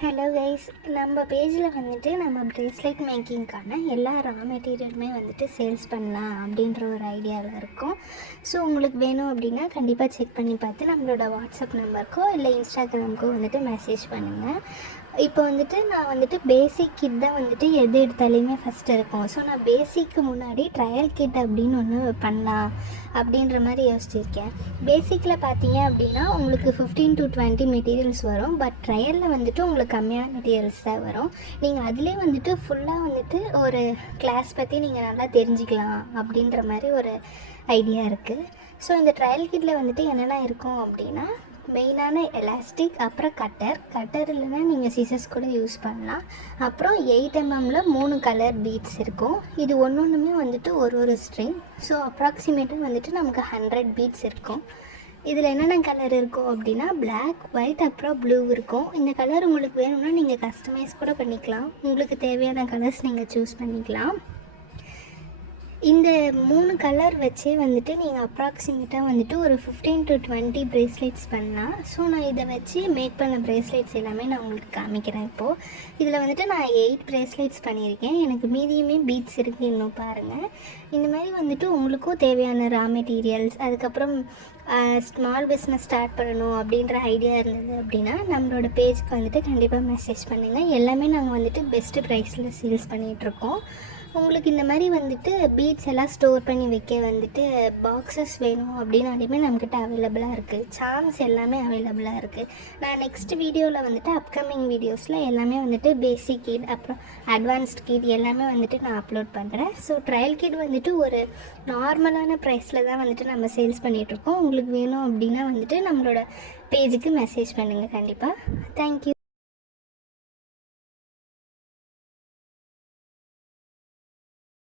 Hello guys, நம்ம பேஜில் வந்துட்டு நம்ம ப்ரேஸ்லெட் மேக்கிங்க்கான எல்லா ரா மெட்டீரியலுமே வந்துட்டு சேல்ஸ் பண்ணலாம் அப்படின்ற ஒரு ஐடியாவில் இருக்கோம். ஸோ உங்களுக்கு வேணும் அப்படின்னா கண்டிப்பாக செக் பண்ணி பார்த்து நம்மளோட வாட்ஸ்அப் நம்பருக்கோ இல்லை இன்ஸ்டாகிராமுக்கோ வந்துட்டு மெசேஜ் பண்ணுங்கள். இப்போ வந்துட்டு நான் வந்துட்டு பேசிக் கிட் தான் வந்துட்டு எது எடுத்தாலையுமே ஃபஸ்ட்டு இருக்கும். ஸோ நான் பேசிக்கு முன்னாடி ட்ரையல் கிட் அப்படின்னு ஒன்று பண்ணலாம் அப்படின்ற மாதிரி யோசிச்சிருக்கேன். பேசிக்கில் பார்த்தீங்க அப்படின்னா உங்களுக்கு 15 to 20 மெட்டீரியல்ஸ் வரும். பட் ட்ரையலில் வந்துட்டு உங்களுக்கு கம்மியான மெட்டீரியல்ஸ் தான் வரும். நீங்கள் அதிலே வந்துட்டு ஃபுல்லாக வந்துட்டு ஒரு கிளாஸ் பற்றி நீங்கள் நல்லா தெரிஞ்சுக்கலாம் அப்படின்ற மாதிரி ஒரு ஐடியா இருக்குது. ஸோ இந்த ட்ரையல் கிட்டில் வந்துட்டு என்னென்ன இருக்கும் அப்படின்னா மெயினான எலாஸ்டிக், அப்புறம் கட்டர் இல்லைன்னா நீங்கள் சிசர்ஸ் கூட யூஸ் பண்ணலாம். அப்புறம் 8 mmல 3 கலர் பீட்ஸ் இருக்கும். இது ஒன்றுமே வந்துட்டு ஒரு ஸ்ட்ரிங். ஸோ அப்ராக்சிமேட்டாக வந்துட்டு நமக்கு 100 பீட்ஸ் இருக்கும். இதில் என்னென்ன கலர் இருக்கும் அப்படின்னா பிளாக், ஒயிட், அப்புறம் ப்ளூ இருக்கும். இந்த கலர் உங்களுக்கு வேணும்னா நீங்கள் கஸ்டமைஸ் கூட பண்ணிக்கலாம். உங்களுக்கு தேவையான கலர்ஸ் நீங்கள் சூஸ் பண்ணிக்கலாம். இந்த 3 கலர் வச்சே வந்துட்டு நீங்கள் அப்ராக்சிமேட்டாக வந்துட்டு ஒரு 15 to 20 ப்ரேஸ்லெட்ஸ் பண்ணலாம். ஸோ நான் இதை வச்சு மேக் பண்ண ப்ரேஸ்லெட்ஸ் எல்லாமே நான் உங்களுக்கு காமிக்கிறேன். இப்போது இதில் வந்துட்டு நான் 8 ப்ரேஸ்லெட்ஸ் பண்ணியிருக்கேன். எனக்கு மீதியுமே பீட்ஸ் இருக்குது, இன்னும் பாருங்கள். இந்த மாதிரி வந்துட்டு உங்களுக்கும் தேவையான ரா மெட்டீரியல்ஸ், அதுக்கப்புறம் ஸ்மால் பிஸ்னஸ் ஸ்டார்ட் பண்ணணும் அப்படின்ற ஐடியா இருந்தது அப்படின்னா நம்மளோட பேஜுக்கு வந்துட்டு கண்டிப்பாக மெசேஜ் பண்ணுங்கள். எல்லாமே நாங்கள் வந்துட்டு பெஸ்ட்டு ப்ரைஸில் சேல்ஸ் பண்ணிகிட்ருக்கோம். உங்களுக்கு இந்த மாதிரி வந்துட்டு பீட்ஸ் எல்லாம் ஸ்டோர் பண்ணி வைக்க வந்துட்டு பாக்ஸஸ் வேணும் அப்படின்னாலுமே நம்மக்கிட்ட அவைலபிளாக இருக்குது. சார்ம்ஸ் எல்லாமே அவைலபிளாக இருக்குது. நான் நெக்ஸ்ட் வீடியோவில் வந்துட்டு அப்கமிங் வீடியோஸில் எல்லாமே வந்துட்டு பேசிக் கிட், அப்புறம் அட்வான்ஸ்ட் கிட் எல்லாமே வந்துட்டு நான் அப்லோட் பண்ணுறேன். ஸோ ட்ரையல் கிட் வந்துட்டு ஒரு நார்மலான ப்ரைஸில் தான் வந்துட்டு நம்ம சேல்ஸ் பண்ணிகிட்ருக்கோம். உங்களுக்கு வேணும் அப்படின்னா வந்துட்டு நம்மளோட பேஜுக்கு மெசேஜ் பண்ணுங்கள் கண்டிப்பாக. தேங்க்யூ.